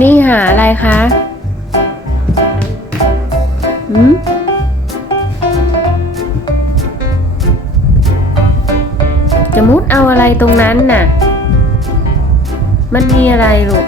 นี่หาอะไรคะอืมจะมุดเอาอะไรตรงนั้นน่ะ มันมีอะไรลูก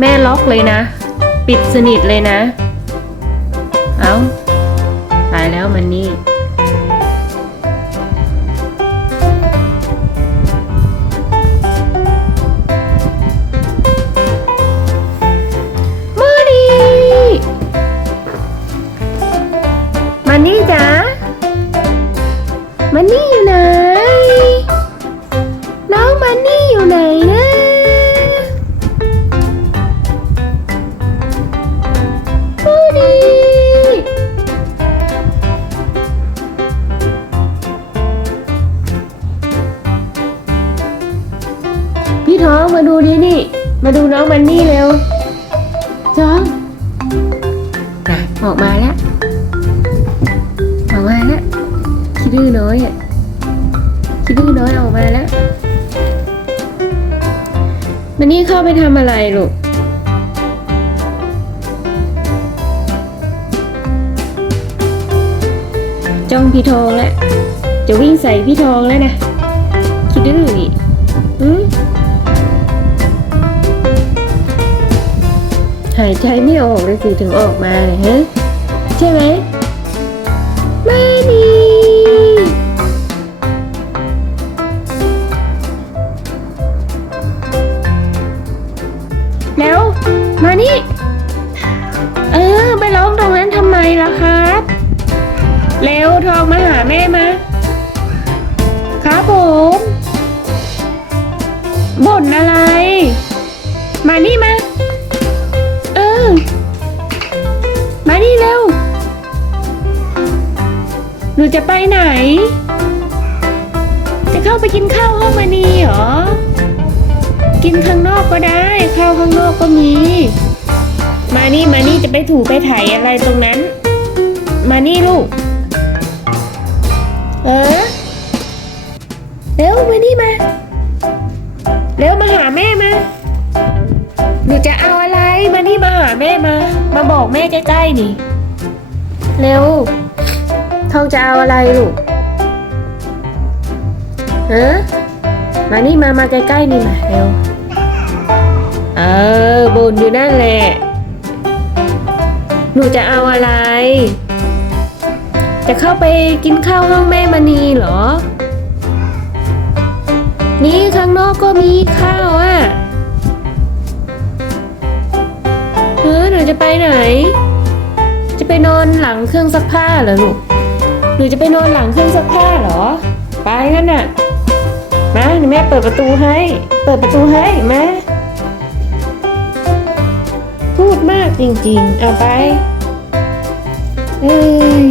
แม่ล็อกเลยนะ ปิดสนิทเลยนะ เอาตายแล้วมันนี่ พี่ท้องมาดูดินี่ มาดูน้องมันนี่เร็วจ้องนะออกมาแล้วออกมาแล้วคิดดื้อน้อยอะคิดดื้อน้อยออกมาแล้วมันนี่เข้าไปทำอะไรลูกจ้องพี่ทองแล้วจะวิ่งใส่พี่ทองแล้วนะคิดดื้ออีกอืม หายใจไม่ออกเลยสิถึงออกมาเนี่ยฮะใช่ไหมไม่มีแล้วมานี่ เออ ไปร้องตรงนั้นทำไมล่ะครับ เร็วทองมาหาแม่มา ครับผมบ่นอะไร มานี่มา ออมานี่เร็ว หนูจะไปไหน จะเข้าไปกินข้าวห้องมานีเหรอ กินข้างนอกก็ได้ ข้าวข้างนอกก็มี มานี่มานี่จะไปถูไปไถอะไรตรงนั้น มานี่ลูก เออ เร็วมานี่มา เร็วมาหาแม่มา บอกแม่ใกล้ๆนี่ เร็วทองจะเอาอะไรลูกฮะมานี่มามาใกล้ๆนี่มาเร็ว เออบนอยู่นั่นแหละ หนูจะเอาอะไร จะเข้าไปกินข้าวห้องแม่มณีเหรอ นี่ข้างนอกก็มีข้าวอะ นูจะไปไหน จะไปนอนหลังเครื่องซักผ้าเหรอลูก หนูจะไปนอนหลังเครื่องซักผ้าเหรอ ไปงั้นน่ะ มาแม่เปิดประตูให้ เปิดประตูให้มาพูดมากจริงๆ เอาไป เอ้ย